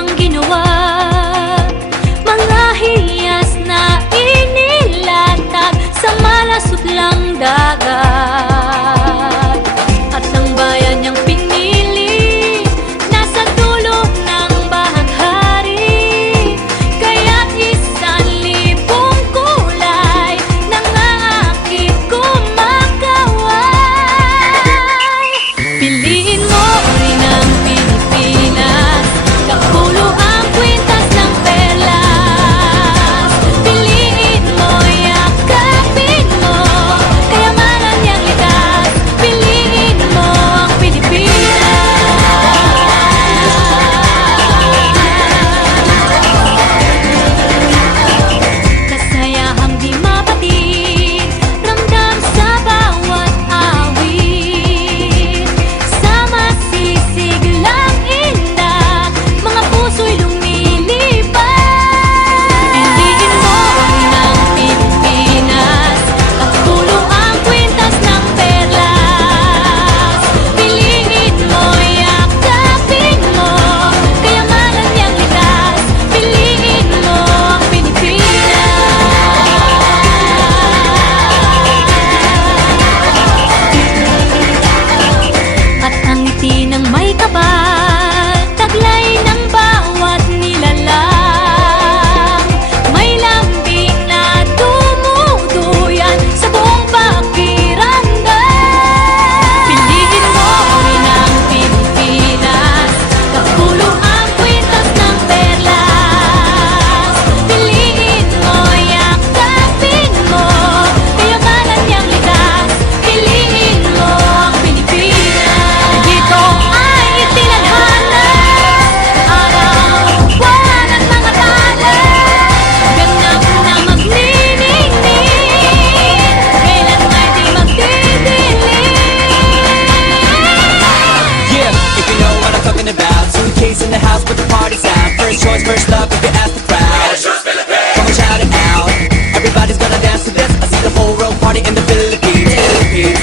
pang ginawa. Mga hiyas na inilatag sa malasot lang dagat. At ang bayan niyang pinili nasa dulo ng bahaghari. Kaya't 1,000 kulay nangangakit kumakaway. Piliin mo rin ang Pilipinas, kapulo ang kwintas ng perlas. Piliin mo, yakapin mo, kayamanan niyang likas. Piliin mo ang Pilipinas. Kasayahang di mapatid, ramdam sa bawat awit. Sa masisiglang inda, mga puso'y lumilipad. Piliin mo rin ang Pilipinas, kapulo ang kwintas ng perlas. Piliin mo, yakapin mo, kayamanan niyang likas. Piliin mo ang Pilipinas. At ang ngiti ng may kapal, taglay ng bawat nilalang. May lambing na dumuduyan sa buong pakiramdam. Piliin mo rin ang Pilipinas, kapulo ang kwintas ng perlas. Piliin mo, yakapin mo, kayamanan niyang likas. Piliin mo ang Pilipinas. Dito ay itinadhana, araw, buwan at mga tala. Ganap na magniningning, kailan may di magdidilim. Yeah, if you know what I'm talking about. Suitcase in the house, but the party's out. First choice, first love, if you ask the crowd. Come on, shout it out. Everybody's gonna dance to this. I see the whole world party in the Philippines.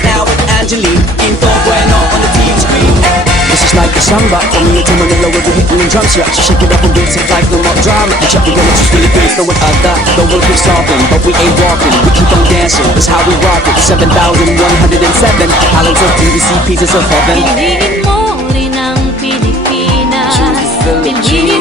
Now with Angelique, Quinto Bueno on the TV screen. This is like a samba, coming into Manila with the hitting and drums. Yeah, so shake it up and dance it like no more drama. And check, we're gonna choose Philippines, know what I got. The world keeps talking, but we ain't walking. We keep on dancing, that's how we rock it. 7,107 islands of BBC, pieces of heaven. Piliin mo rin ang Pilipinas. Choose the Philippines. Piliin